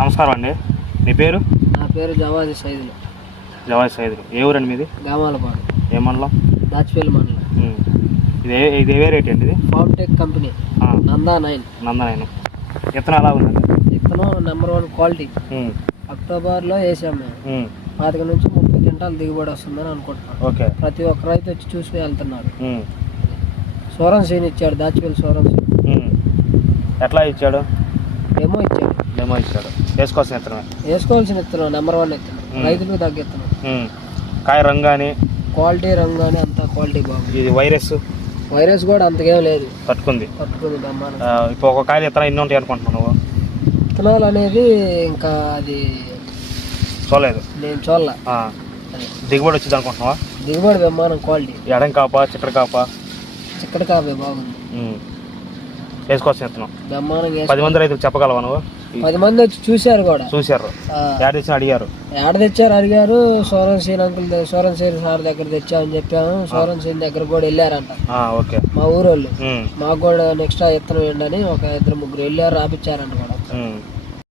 నమస్కారం అండి, మీ పేరు? నా పేరు జవాజీ సైదులు. జవాజీ సైదులు. ఏ ఊరండి మీది? గామాలపాడు. ఏ మండలం? దాచిపల్లి మండలం. ఇది ఏ రేట్ అండి? ఇది ఫార్మ్టెక్ కంపెనీ నందా 9. విత్తనం ఎలా ఉందండి? విత్తనం నెంబర్ 1 క్వాలిటీ. అక్టోబర్లో వేసాం మేము. 25 నుంచి 30 క్వింటాలు దిగుబడి వస్తుందని అనుకుంటున్నాం. ఓకే. ప్రతి ఒక్క రైతు వచ్చి చూసి వెళ్తున్నారు. సోరన్ సీన్ ఇచ్చాడు, దాచిపల్లి సోరన్ సీన్. ఎట్లా ఇచ్చాడు? డెమో ఇచ్చాడు. వేసుకోవాల్సిన విత్తనమే. వేసుకోవాల్సిన విత్తనం నెంబర్ 1 విత్తనం, రైతులకు తగ్గ విత్తనం. కాయ రంగు కానీ క్వాలిటీ రంగు కానీ అంతా క్వాలిటీ బాగుంది. ఇది వైరస్ కూడా అంతకేం లేదు, తట్టుకుంది. బ్రహ్మాండం. ఇప్పుడు ఒక కాయలు విత్తనాలు ఎన్ని ఉంటాయి అనుకుంటున్నావు? విత్తనాలు అనేది ఇంకా అది చూడలేదు, నేను చూడలే. దిగుబడి వచ్చింది అనుకుంటున్నావా? దిగుబడి బ్రహ్మాండం క్వాలిటీ. ఎడం కాపా చిక్కడ కాపా? చిక్కడ కాపే బాగుంది. వేసుకోవాల్సిన విత్తనం బ్రహ్మాండంగా. 10 మంది రైతులు చెప్పగలవా నువ్వు? 10 మంది వచ్చి చూశారు కూడా. యాడ్ తెచ్చిన అడిగారు. అడిగారు. సోరన్ సీన్ అంకుల్ సోరన్ సీన్ సార్ దగ్గర తెచ్చామని చెప్పాము. సోరన్ సీన్ దగ్గర కూడా వెళ్ళారంట. ఓకే. మా ఊరోళ్ళు మాకు కూడా నెక్స్ట్ విత్తనం ఏంటని ఒక 2-3 వెళ్ళారు, రాపిచ్చారంట కూడా.